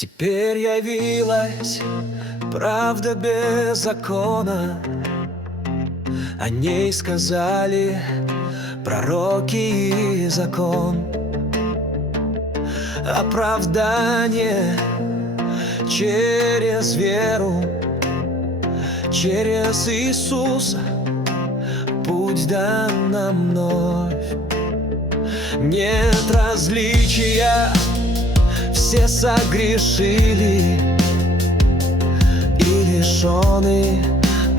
Теперь явилась правда без закона, о ней сказали пророки и закон. Оправдание через веру, через Иисуса путь дан нам вновь. Нет различия, все согрешили, и лишены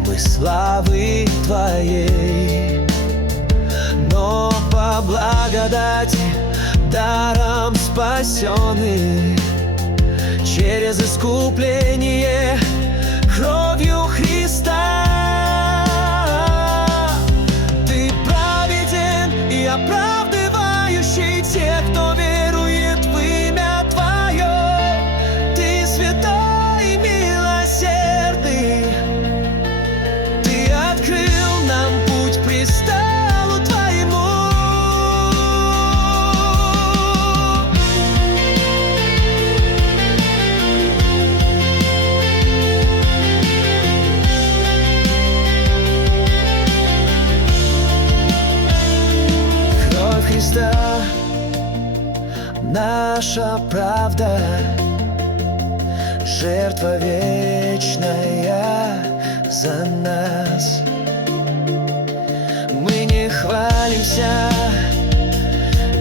мы славы Твоей. Но по благодати даром спасены через искупление кровью Христа. Ты праведен и оправдывающий тех, кто верует в имя Твое. Ты святой и милосердный, Ты открыл нам путь к престолу Твоему. Кровь Христа, наша правда, жертва вечная за нас. Мы не хвалимся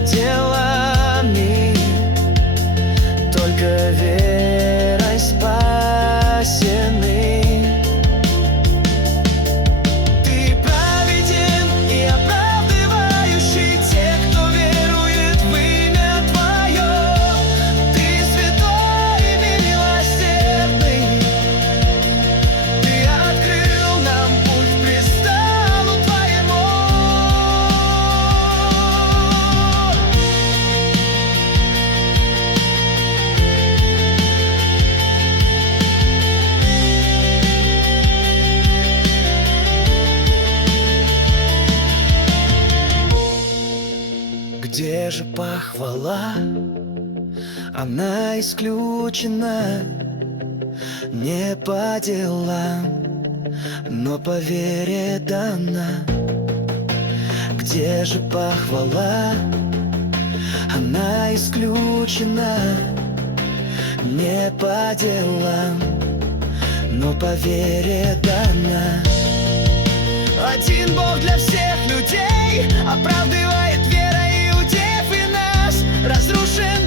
делами, только верой спасены. Ты праведен и оправдывающий тех, кто верует в имя Твое. Ты святой и милосердный, Ты открыл нам путь к престолу Твоему. Где же похвала? Она исключена не по делам, но по вере дана. Где же похвала? Она исключена не по делам, но по вере дана. Один Бог для всех людей оправдывает верой иудеев и нас, разрушен